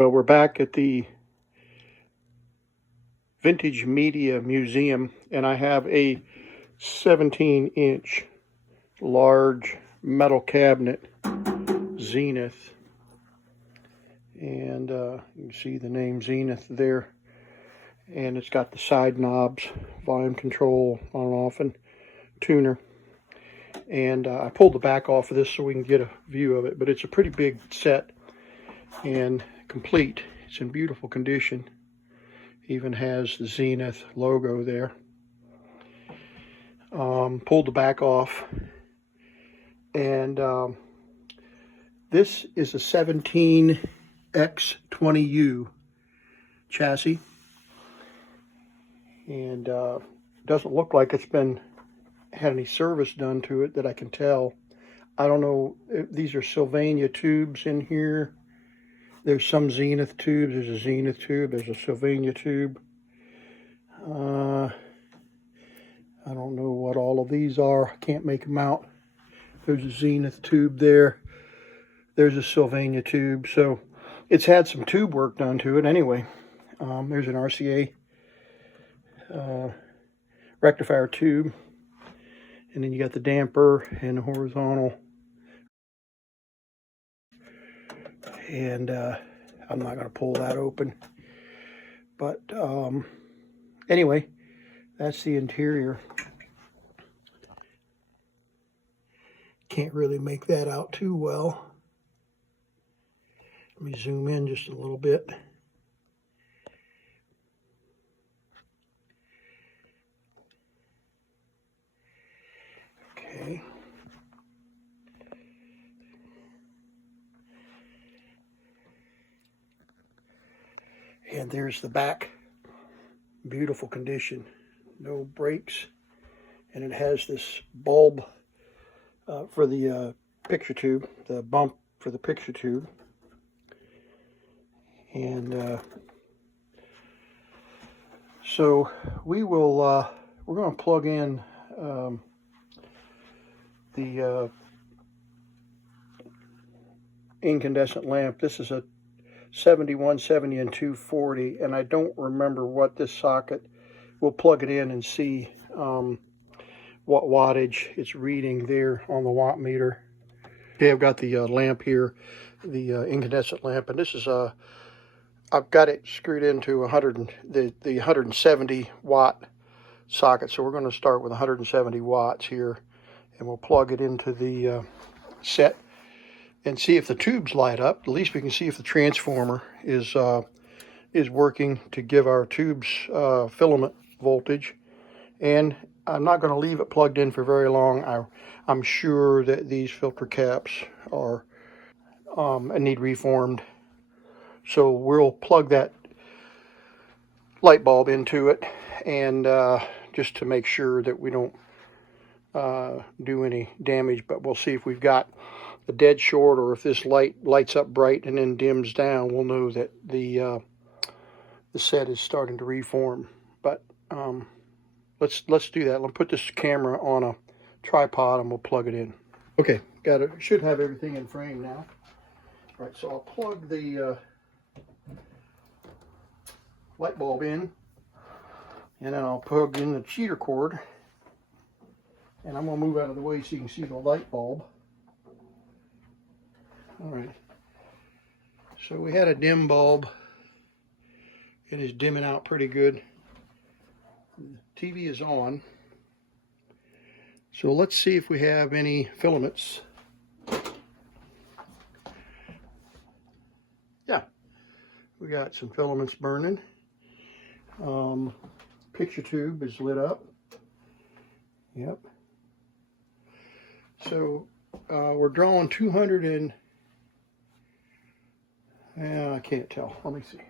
Well, we're back at the Vintage Media Museum, and I have a 17-inch large metal cabinet, Zenith. And you can see the name Zenith there. And it's got the side knobs, volume control, on and off, and tuner. And I pulled the back off of this so we can get a view of it, but it's a pretty big set and complete. It's in beautiful condition. Even has the Zenith logo there. Pulled the back off, and this is a 17X20U chassis, and doesn't look like it's been had any service done to it that I can tell. I don't know if these are Sylvania tubes in here. There's some Zenith tubes. There's a Zenith tube. There's a Sylvania tube. I don't know what all of these are. I can't make them out. There's a Zenith tube there. There's a Sylvania tube. So it's had some tube work done to it anyway. There's an RCA rectifier tube. And then you got the damper and the horizontal. And I'm not going to pull that open. But anyway, that's the interior. Can't really make that out too well. Let me zoom in just a little bit. Okay. And there's the back. Beautiful condition. No breaks. And it has this bulb for the picture tube, the bump for the picture tube. And so we will, we're going to plug in the incandescent lamp. This is a 7170 and 240, and I don't remember what this socket. We'll plug it in and see what wattage it's reading there on the watt meter. Okay, I've got the lamp here, the incandescent lamp, and this is I've got it screwed into the 170 watt socket. So we're going to start with 170 watts here, and we'll plug it into the set and see if the tubes light up. At least we can see if the transformer is working to give our tubes filament voltage. And I'm not going to leave it plugged in for very long. I'm sure that these filter caps are need reformed. So we'll plug that light bulb into it, and just to make sure that we don't do any damage. But we'll see if we've got a dead short, or if this light lights up bright and then dims down, we'll know that the set is starting to reform. But let's do that. Let's put this camera on a tripod and we'll plug it in. Okay, got it. Should have everything in frame now. All right, so I'll plug the light bulb in, and then I'll plug in the cheater cord, and I'm going to move out of the way so you can see the light bulb. All right, so we had a dim bulb. It is dimming out pretty good. The TV is on. So let's see if we have any filaments. Yeah, we got some filaments burning. Picture tube is lit up. Yep. So we're drawing 200 and I can't tell. Let me see.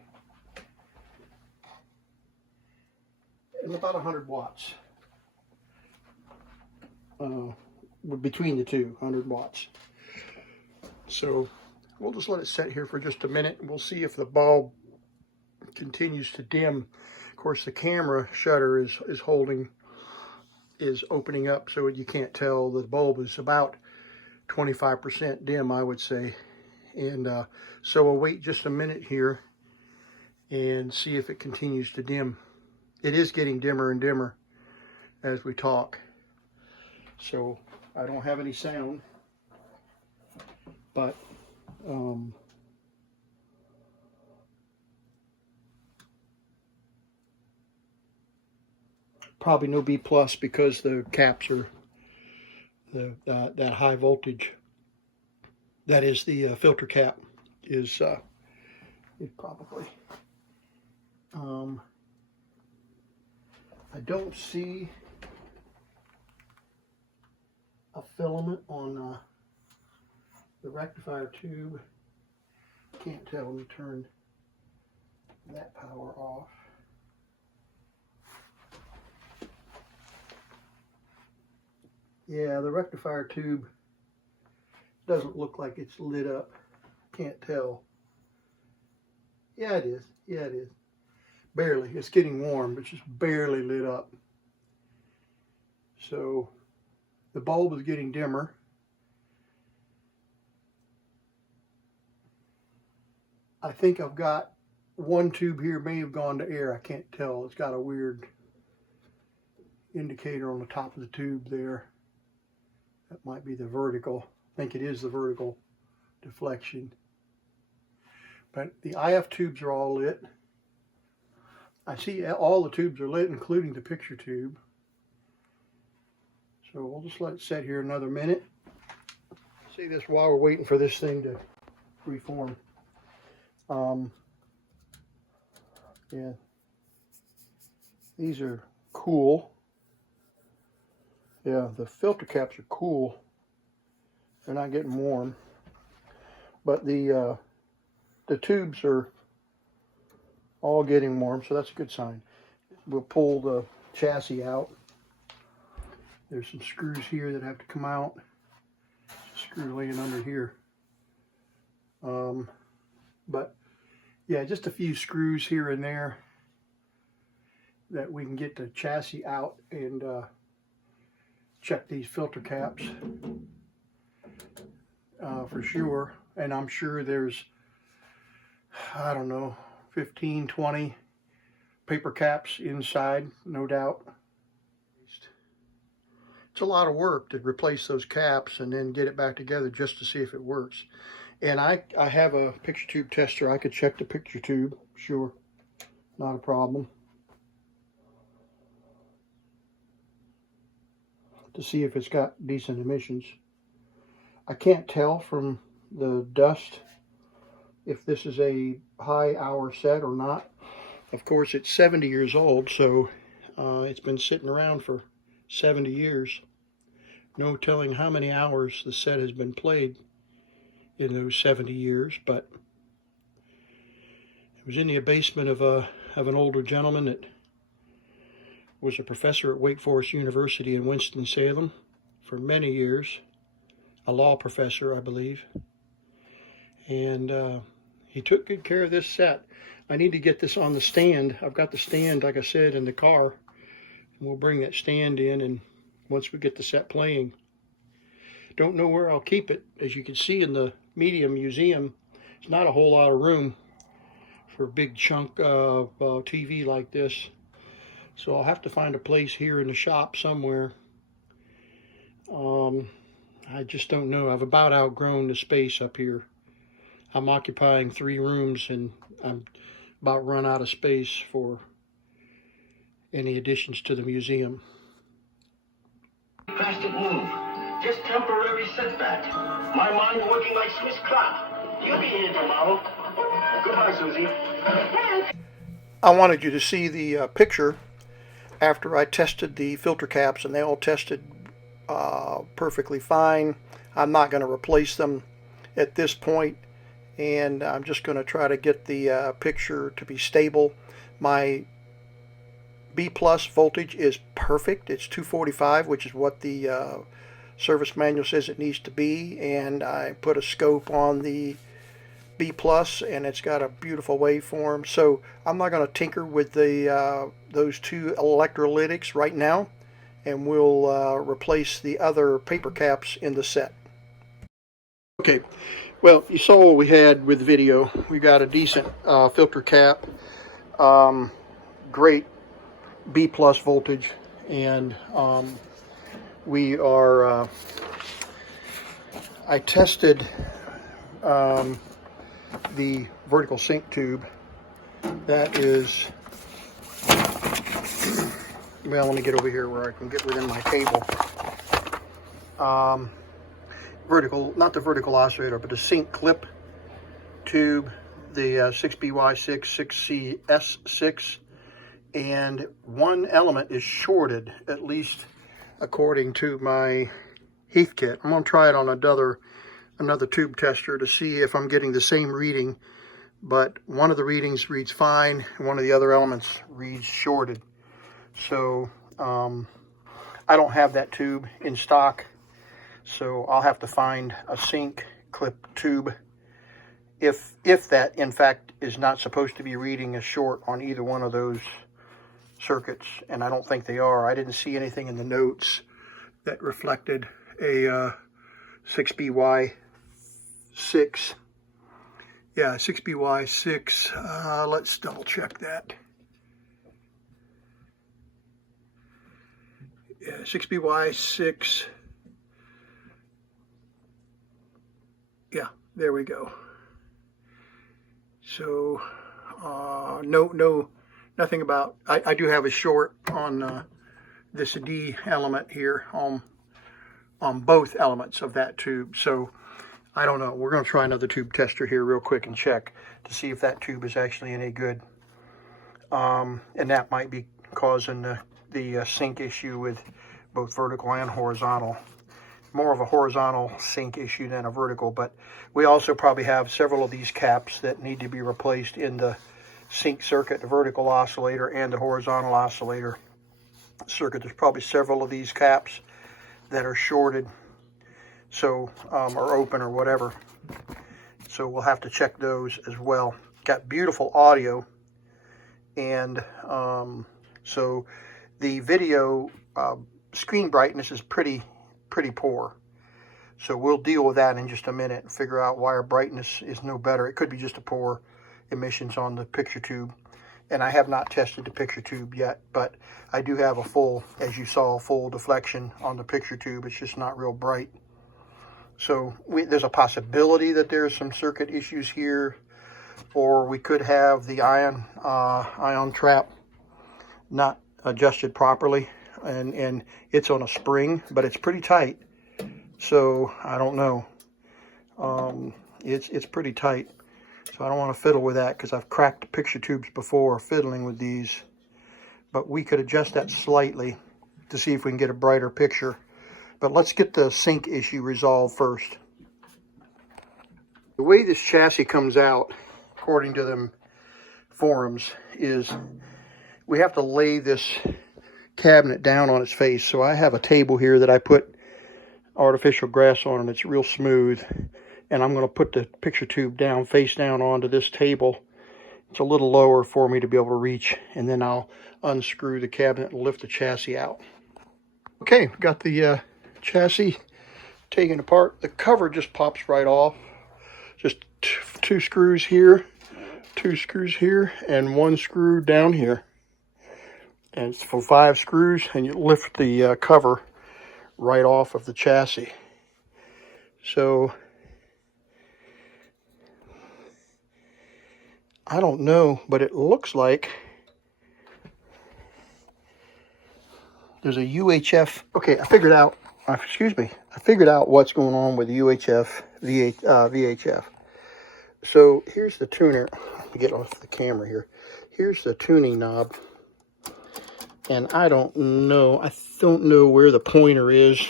It's about 100 watts. Between the two, 100 watts. So we'll just let it sit here for just a minute, and we'll see if the bulb continues to dim. Of course, the camera shutter is opening up, so you can't tell. The bulb is about 25% dim, I would say. And so we'll wait just a minute here and see if it continues to dim. It is getting dimmer and dimmer as we talk. So I don't have any sound, but probably no B plus because the caps are that high voltage. That is the filter cap is probably. I don't see a filament on the rectifier tube. Can't tell. Let me turn that power off. Yeah, the rectifier tube doesn't look like it's lit up. Can't tell. Yeah, it is. Yeah, it is. Barely. It's getting warm, but just barely lit up. So the bulb is getting dimmer. I think I've got one tube here may have gone to air. I can't tell. It's got a weird indicator on the top of the tube there. That might be the vertical. I think it is the vertical deflection. But the IF tubes are all lit. I see all the tubes are lit, including the picture tube. So we'll just let it set here another minute. See this while we're waiting for this thing to reform. Yeah, these are cool. Yeah, the filter caps are cool. They're not getting warm, but the tubes are all getting warm, so that's a good sign. We'll pull the chassis out. There's some screws here that have to come out. Screw laying under here. But yeah, just a few screws here and there that we can get the chassis out and check these filter caps for sure. And I'm sure there's, I don't know, 15, 20 paper caps inside, no doubt. It's a lot of work to replace those caps and then get it back together just to see if it works. And I have a picture tube tester. I could check the picture tube, sure, not a problem, to see if it's got decent emissions. I can't tell from the dust if this is a high hour set or not. Of course, it's 70 years old, so it's been sitting around for 70 years. No telling how many hours the set has been played in those 70 years, but it was in the basement of an older gentleman that was a professor at Wake Forest University in Winston-Salem for many years, a law professor, I believe. And he took good care of this set. I need to get this on the stand. I've got the stand, like I said, in the car. We'll bring that stand in, and once we get the set playing. Don't know where I'll keep it. As you can see in the Medium Museum, it's not a whole lot of room for a big chunk of TV like this. So I'll have to find a place here in the shop somewhere. I just don't know. I've about outgrown the space up here. I'm occupying 3 rooms, and I'm about run out of space for any additions to the museum. Drastic move. Just temporary setback. My mind working like Swiss clock. You'll be here tomorrow. Goodbye, Susie. I wanted you to see the picture after I tested the filter caps, and they all tested perfectly fine. I'm not going to replace them at this point, and I'm just going to try to get the picture to be stable. My B plus voltage is perfect. It's 245, which is what the service manual says it needs to be, and I put a scope on the B plus, and it's got a beautiful waveform. So I'm not going to tinker with the those 2 electrolytics right now, and we'll replace the other paper caps in the set. Okay, well, you saw what we had with the video. We got a decent filter cap, great B plus voltage, and we are, I tested the vertical sync tube. That is, well, let me get over here where I can get within my table. Vertical, not the vertical oscillator, but the sync clip tube, the 6BY6, 6CS6, and one element is shorted, at least according to my Heath kit. I'm going to try it on another tube tester to see if I'm getting the same reading, but one of the readings reads fine, and one of the other elements reads shorted. So I don't have that tube in stock, so I'll have to find a sync clip tube if that in fact is not supposed to be reading a short on either one of those circuits, and I don't think they are. I didn't see anything in the notes that reflected a 6BY6. Yeah, 6BY6. Let's double check that. Yeah, 6BY6. Yeah, there we go. So, nothing about, I do have a short on this D element here on both elements of that tube. So, I don't know. We're going to try another tube tester here real quick and check to see if that tube is actually any good. And that might be causing the sync issue with both vertical and horizontal. More of a horizontal sync issue than a vertical, but we also probably have several of these caps that need to be replaced in the sync circuit, the vertical oscillator and the horizontal oscillator circuit. There's probably several of these caps that are shorted, so or open or whatever. So we'll have to check those as well. Got beautiful audio, and so the video screen brightness is pretty poor. So we'll deal with that in just a minute and figure out why our brightness is no better. It could be just a poor emissions on the picture tube. And I have not tested the picture tube yet, but I do have a full, as you saw, full deflection on the picture tube. It's just not real bright. So there's a possibility that there's some circuit issues here, or we could have the ion trap not adjusted properly. And it's on a spring, but it's pretty tight. So I don't know. It's pretty tight. So I don't want to fiddle with that because I've cracked picture tubes before fiddling with these. But we could adjust that slightly to see if we can get a brighter picture. But let's get the sync issue resolved first. The way this chassis comes out, according to them forums, is we have to lay this cabinet down on its face. So I have a table here that I put artificial grass on, and it's real smooth, and I'm going to put the picture tube down, face down, onto this table. It's a little lower for me to be able to reach, and then I'll unscrew the cabinet and lift the chassis out. Okay, got the chassis taken apart. The cover just pops right off. Just two screws here, and one screw down here. And it's for 5 screws, and you lift the cover right off of the chassis. So I don't know, but it looks like there's a UHF. Okay, I figured out. Excuse me. I figured out what's going on with the UHF VHF. So here's the tuner. Let me get off the camera here. Here's the tuning knob. And I don't know where the pointer is.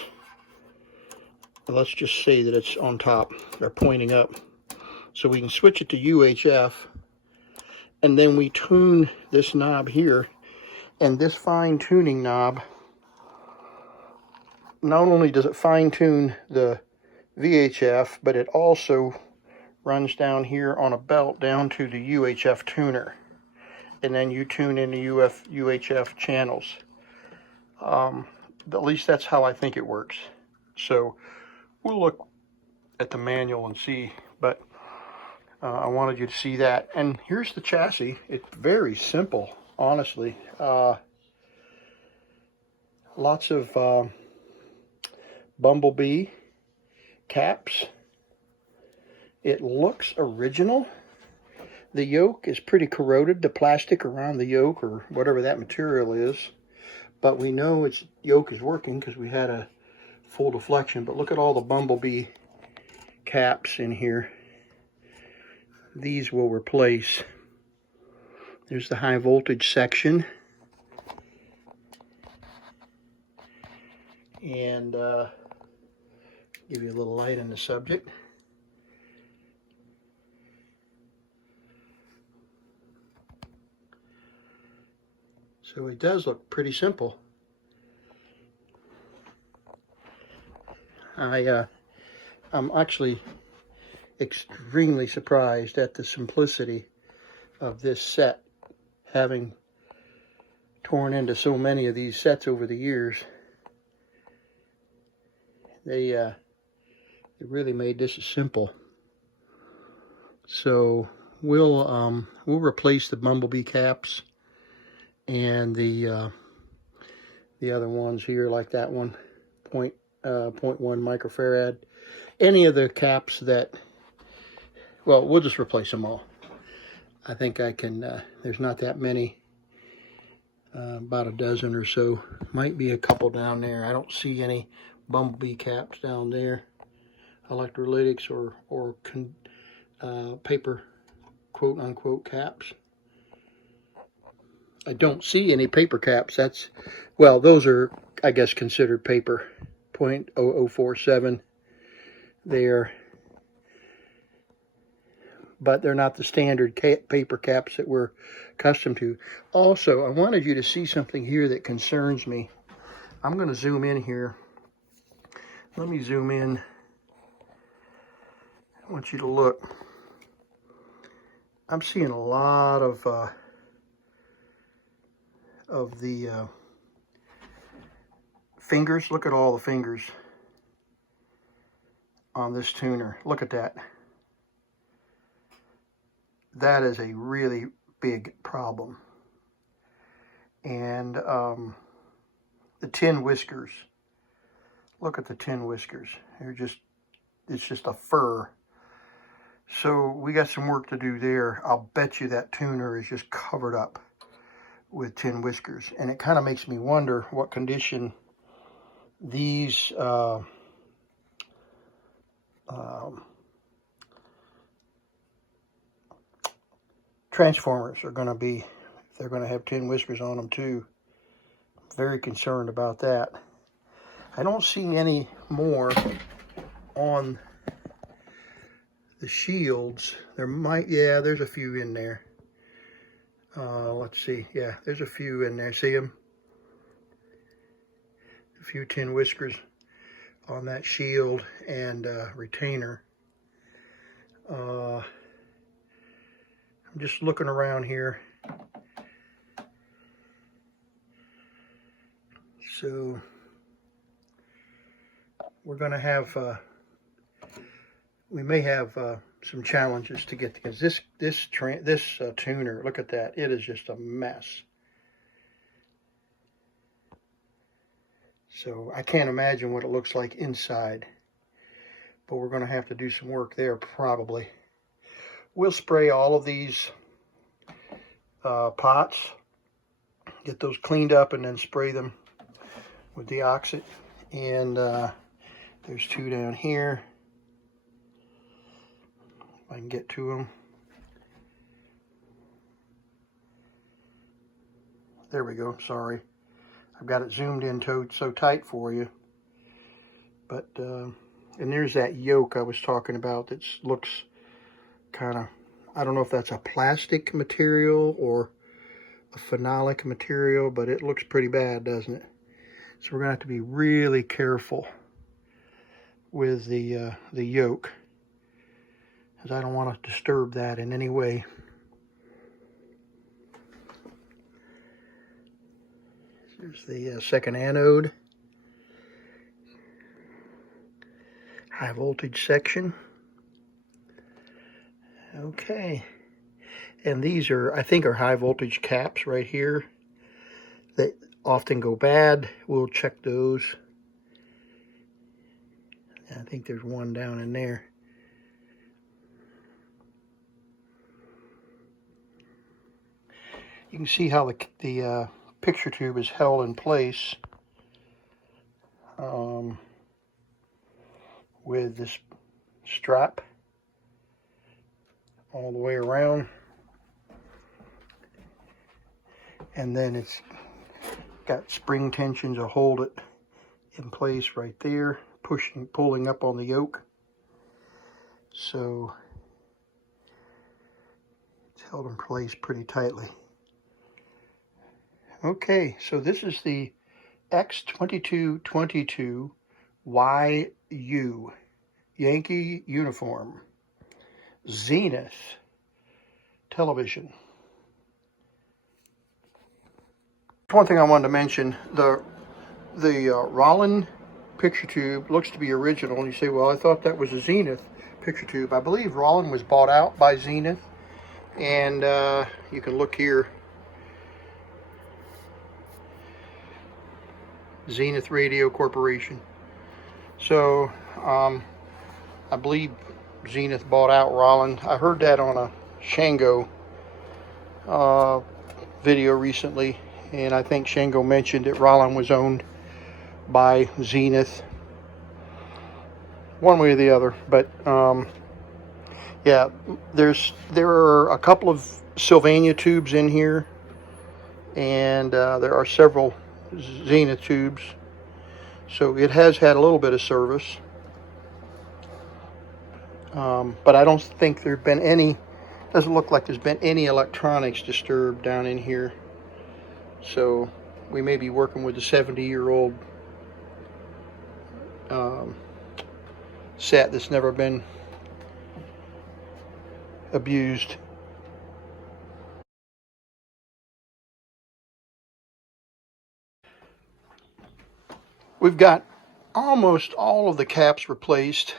Let's just say that it's on top. They're pointing up. So we can switch it to UHF. And then we tune this knob here. And this fine tuning knob, not only does it fine tune the VHF, but it also runs down here on a belt down to the UHF tuner. And then you tune in the UHF channels. At least that's how I think it works. So we'll look at the manual and see, but I wanted you to see that. And here's the chassis. It's very simple, honestly. Lots of bumblebee caps. It looks original. The yoke is pretty corroded, the plastic around the yoke or whatever that material is. But we know its yoke is working because we had a full deflection. But look at all the bumblebee caps in here. These will replace. There's the high voltage section. And give you a little light on the subject. So it does look pretty simple. I'm actually extremely surprised at the simplicity of this set, having torn into so many of these sets over the years. They really made this simple. So we'll replace the bumblebee caps and the other ones here, like that one, 0.1 microfarad. Any of the caps that, well, we'll just replace them all. I think I can, there's not that many, about a dozen or so. Might be a couple down there. I don't see any bumblebee caps down there. Electrolytics or paper, quote unquote, caps. I don't see any paper caps. That's, well, those are, I guess, considered paper. 0.0047 there. But they're not the standard paper caps that we're accustomed to. Also, I wanted you to see something here that concerns me. I'm going to zoom in here. Let me zoom in. I want you to look. I'm seeing a lot of the fingers. Look at all the fingers on this tuner. Look at that. That is a really big problem. And the tin whiskers. Look at the tin whiskers. They're just, it's just a fur. So we got some work to do there. I'll bet you that tuner is just covered up with tin whiskers. And it kind of makes me wonder what condition these transformers are going to be, if they're going to have tin whiskers on them too. I'm very concerned about that. I don't see any more on the shields. There might, yeah, there's a few in there. Let's see, yeah, there's a few in there. See them? A few tin whiskers on that shield and retainer. I'm just looking around here. So we're going to have, we may have some challenges to get, because this tuner, look at that, it is just a mess. So I can't imagine what it looks like inside, but we're going to have to do some work there probably. We'll spray all of these pots, get those cleaned up, and then spray them with deoxit. And there's two down here. If I can get to them. There we go, sorry. I've got it zoomed in so tight for you. But, and there's that yoke I was talking about that looks kind of, I don't know if that's a plastic material or a phenolic material, but it looks pretty bad, doesn't it? So we're going to have to be really careful with the yoke, because I don't want to disturb that in any way. There's the second anode. high voltage section. Okay, and these are, I think, are high voltage caps right here that often go bad. We'll check those. I think there's one down in there. You can see how the picture tube is held in place with this strap all the way around, and then it's got spring tension to hold it in place right there, pulling up on the yoke, so it's held in place pretty tightly. Okay, so this is the X2222 YU Yankee uniform Zenith television. One thing I wanted to mention, the Rollin picture tube looks to be original, and you say, well, I thought that was a Zenith picture tube. I believe Rollin was bought out by Zenith, and you can look here, Zenith Radio Corporation. So I believe Zenith bought out Rollin. I heard that on a Shango video recently, and I think Shango mentioned that Rollin was owned by Zenith, one way or the other. But yeah, there are a couple of Sylvania tubes in here, and there are several Zenith tubes, so it has had a little bit of service, but I don't think there's been any, doesn't look like there's been any electronics disturbed down in here, so we may be working with a 70-year-old set that's never been abused. We've got almost all of the caps replaced,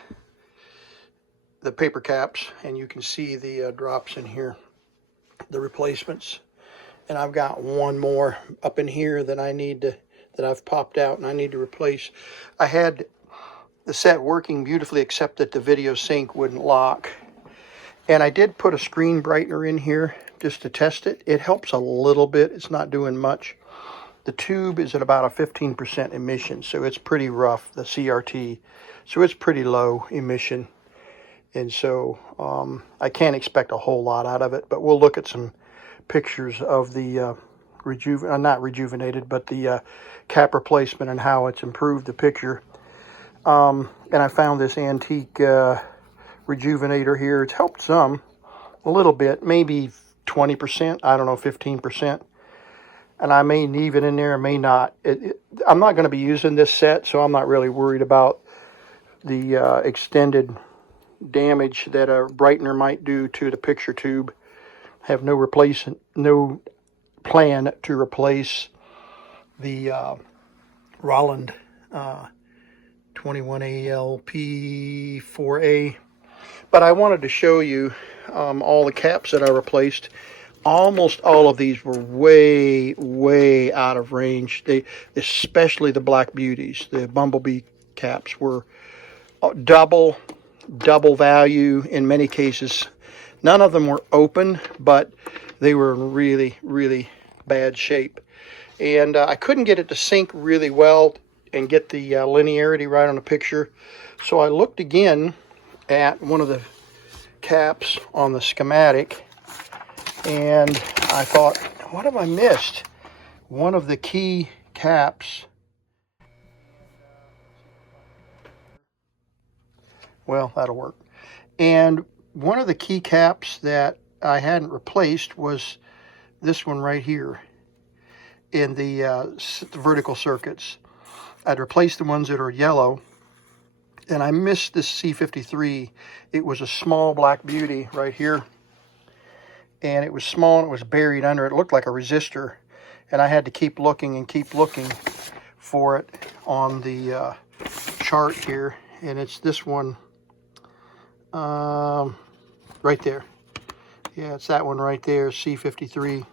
the paper caps, and you can see the drops in here, the replacements. And I've got one more up in here that that I've popped out and I need to replace. I had the set working beautifully, except that the video sync wouldn't lock. And I did put a screen brightener in here just to test it. It helps a little bit. It's not doing much. The tube is at about a 15% emission, so it's pretty rough, the CRT. So it's pretty low emission. And so I can't expect a whole lot out of it, but we'll look at some pictures of the not rejuvenated, but the cap replacement and how it's improved the picture. And I found this antique rejuvenator here. It's helped some, a little bit, maybe 20%, I don't know, 15%. And I may leave it in there, I may not. I'm not going to be using this set, so I'm not really worried about the extended damage that a brightener might do to the picture tube. Have no plan to replace the Rollin 21ALP4A. But I wanted to show you all the caps that I replaced. Almost all of these were way out of range. Especially the Black Beauties, the Bumblebee caps, were double value in many cases. None of them were open, but they were in really bad shape. And I couldn't get it to sync really well and get the linearity right on the picture. So I looked again at one of the caps on the schematic, and I thought, what have I missed? One of the key caps. Well, that'll work. And one of the key caps that I hadn't replaced was this one right here in the vertical circuits. I'd replaced the ones that are yellow, and I missed this C53. It was a small Black Beauty right here, and it was small and it was buried under it. It looked like a resistor, and I had to keep looking for it on the chart here, and it's this one right there. Yeah, it's that one right there, C53.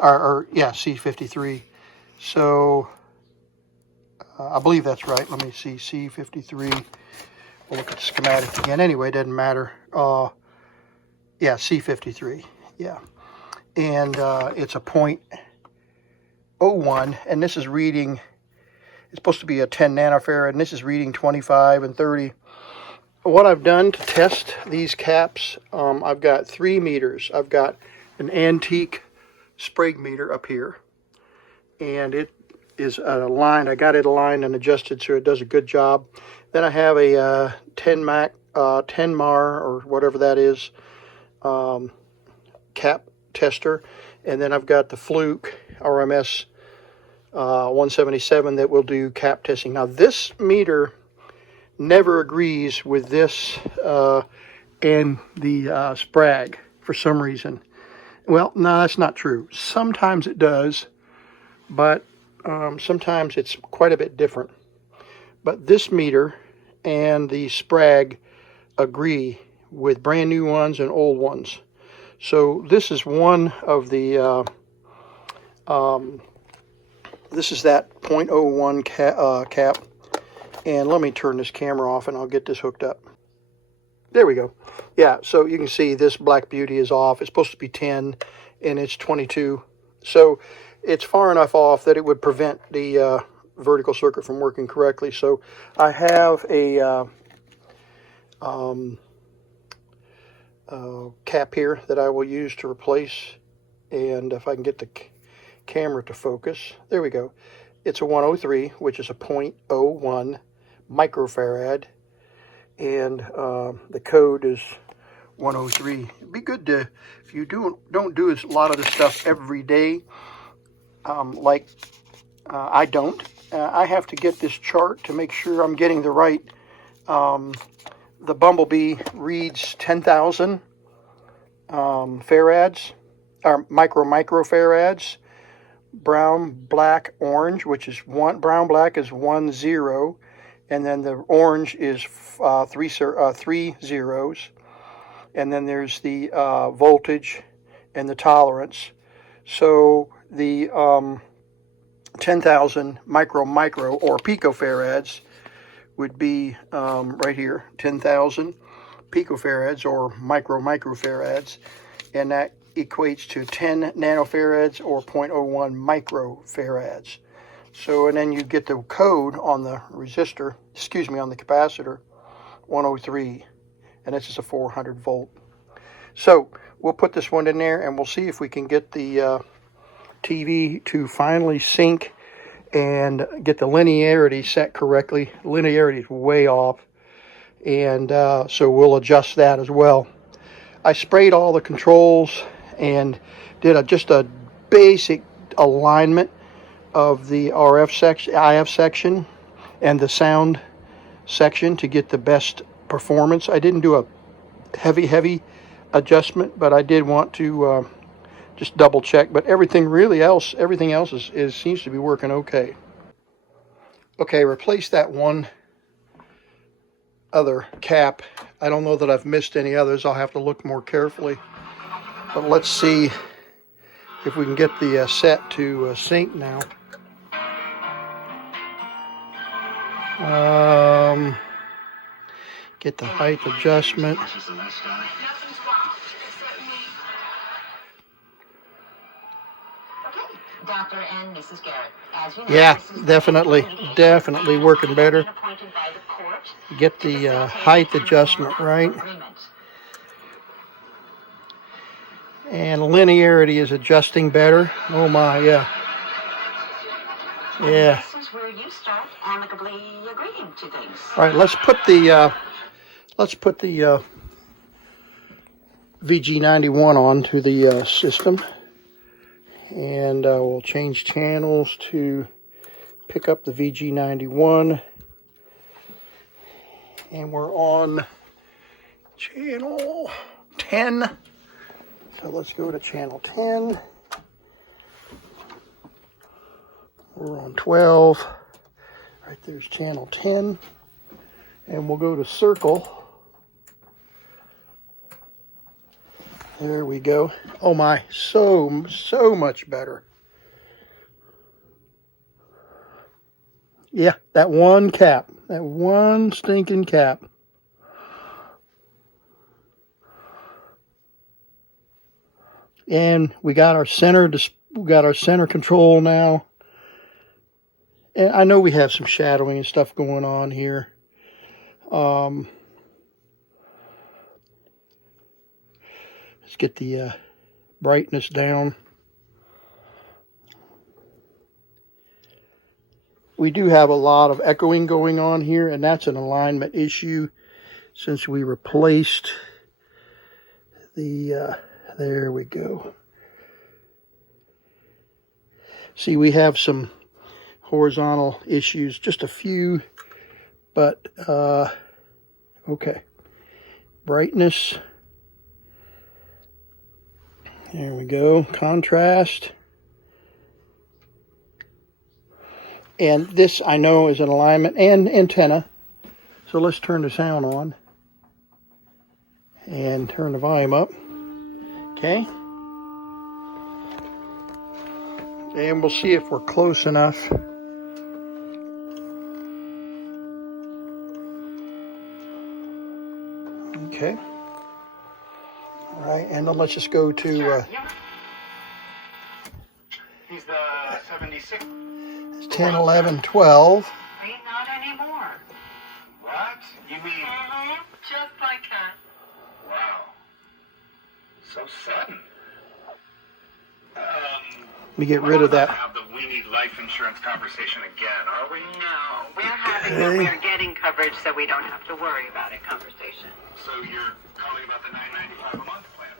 Or yeah, C53. So I believe that's right. Let me see, C53. We'll look at the schematic again. Anyway, it doesn't matter. Yeah, C53. Yeah, and it's a 0.01, and this is reading. It's supposed to be a 10 nanofarad, and this is reading 25 and 30. What I've done to test these caps, I've got 3 meters. I've got an antique Sprague meter up here, and it is aligned. I got it aligned and adjusted so it does a good job. Then I have a 10 MAR or whatever that is cap tester, and then I've got the Fluke RMS 177 that will do cap testing. Now this meter never agrees with this and the Sprague for some reason. Well, no, that's not true. Sometimes it does, but sometimes it's quite a bit different. But this meter and the Sprague agree with brand new ones and old ones. So this is one of the this is that 0.01 cap. And let me turn this camera off and I'll get this hooked up. There we go. Yeah, so you can see this Black Beauty is off. It's supposed to be 10 and it's 22. So it's far enough off that it would prevent the vertical circuit from working correctly. So I have a cap here that I will use to replace. And if I can get the camera to focus, there we go. It's a 103, which is a 0.01 microfarad, and the code is 103. It'd be good to, if you don't do a lot of this stuff every day, like I don't. I have to get this chart to make sure I'm getting the right. The Bumblebee reads 10,000 farads, or microfarads. Brown, black, orange, which is brown, black is 10, and then the orange is three zeros, and then there's the voltage and the tolerance. So the 10,000 micro or picofarads would be right here, 10,000 picofarads or microfarads, and that equates to 10 nanofarads or 0.01 microfarads. So, and then you get the code on the resistor, on the capacitor, 103, and this is a 400 volt. So we'll put this one in there and we'll see if we can get the TV to finally sync and get the linearity set correctly. Linearity is way off, and so we'll adjust that as well. I sprayed all the controls and did just a basic alignment of the RF section, IF section, and the sound section to get the best performance. I didn't do a heavy adjustment, but I did want to just double check. But everything else seems to be working okay. Okay, replace that one other cap. I don't know that I've missed any others. I'll have to look more carefully. But let's see if we can get the set to sync now. Get the height adjustment. Dr. and Mrs. Garrett. As you know, Yeah, definitely working better. Get the height adjustment right. And linearity is adjusting better. Oh my, yeah. Yeah. This is where you start amicably agreeing to things. All right, let's put the VG91 on to the system, and we'll change channels to pick up the VG91, and we're on channel 10. So let's go to channel 10. We're on 12. Right there's channel 10. And we'll go to circle. There we go. Oh my, so much better. Yeah, that one cap, that one stinking cap. And we got our center control now. And I know we have some shadowing and stuff going on here. Let's get the brightness down. We do have a lot of echoing going on here, and that's an alignment issue since we replaced the, there we go. See, we have some horizontal issues, just a few, but okay. Brightness. There we go. Contrast. And this, I know, is an alignment and antenna. So let's turn the sound on and turn the volume up. Okay. And we'll see if we're close enough. Okay. All right, and then let's just go to He's the 76. 10, 11, 12. Ain't not anymore. What? You mean? Just like that. Wow. So sudden. Let me get rid of that. Have the we need life insurance conversation again, are we? No, we're having the we're getting coverage so we don't have to worry about it conversation. So you're calling about the $9.95 a month plan?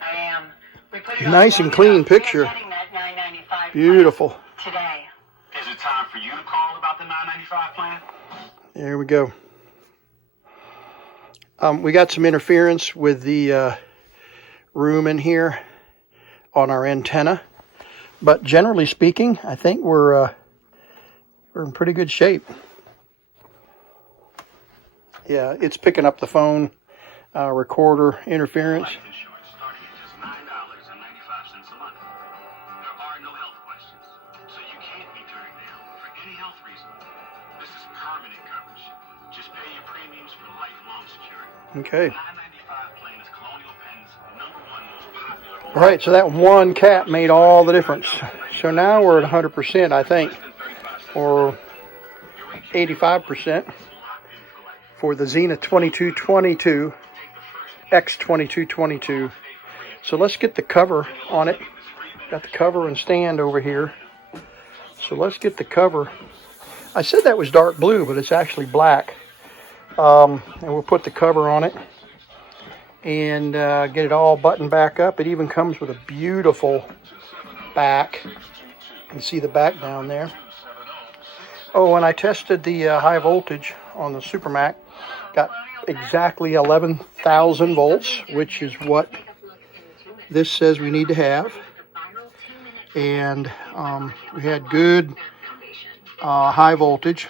I am. We put it Nice and clean picture. We're getting that $9.95 Beautiful. today. Is it time for you to call about the $9.95 plan? There we go. We got some interference with the room in here on our antenna, but generally speaking, I think we're in pretty good shape. Yeah, it's picking up the phone recorder interference. Life insurance starting at just $9.95 a month. There are no health questions, so you can't be turned down for any health reason. This is permanent coverage. Just pay your premiums for lifelong security. Okay. The $9.95 plan is Colonial Penn's #1 most popular. All right, so that one cap made all the difference. So now we're at 100%, I think, or 85% for the Zenith 2222, X2222. So let's get the cover on it. Got the cover and stand over here. So let's get the cover. I said that was dark blue, but it's actually black. And we'll put the cover on it and get it all buttoned back up. It even comes with a beautiful back. You can see the back down there. Oh, and I tested the high voltage on the Supermac. Got exactly 11,000 volts, which is what this says we need to have. And we had good high voltage,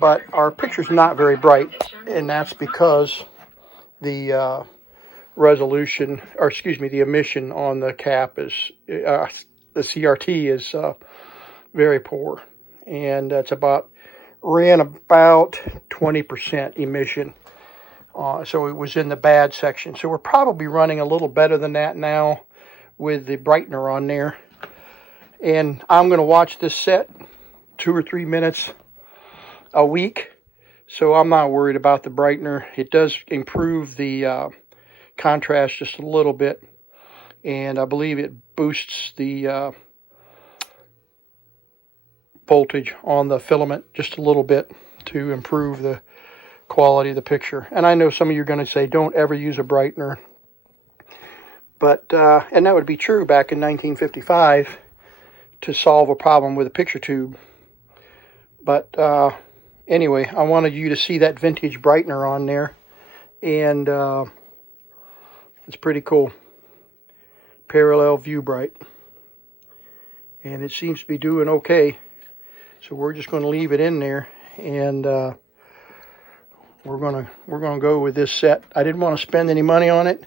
but our picture's not very bright, and that's because the resolution, or excuse me, the emission on the cap is, the CRT is very poor, and it's ran about 20% emission. So it was in the bad section. So we're probably running a little better than that now with the brightener on there. And I'm going to watch this set 2 or 3 minutes a week. So I'm not worried about the brightener. It does improve the contrast just a little bit. And I believe it boosts the voltage on the filament just a little bit to improve the quality of the picture. And I know some of you are going to say, don't ever use a brightener. But, and that would be true back in 1955 to solve a problem with a picture tube. But anyway, I wanted you to see that vintage brightener on there. And it's pretty cool. Parallel view bright. And it seems to be doing okay. So we're just going to leave it in there and we're gonna go with this set. I didn't want to spend any money on it.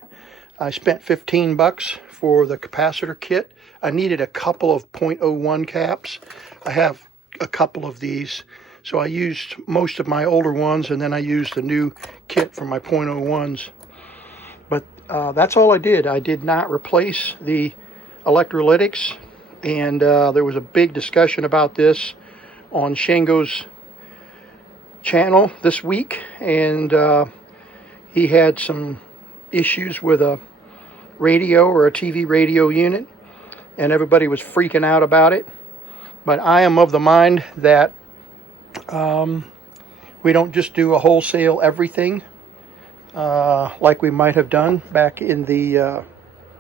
I spent 15 bucks for the capacitor kit. I needed a couple of .01 caps. I have a couple of these, so I used most of my older ones, and then I used the new kit for my .01s. But that's all I did. I did not replace the electrolytics, and there was a big discussion about this on Shango's channel this week, and he had some issues with a radio or a TV radio unit, and everybody was freaking out about it. But I am of the mind that we don't just do a wholesale everything like we might have done back in the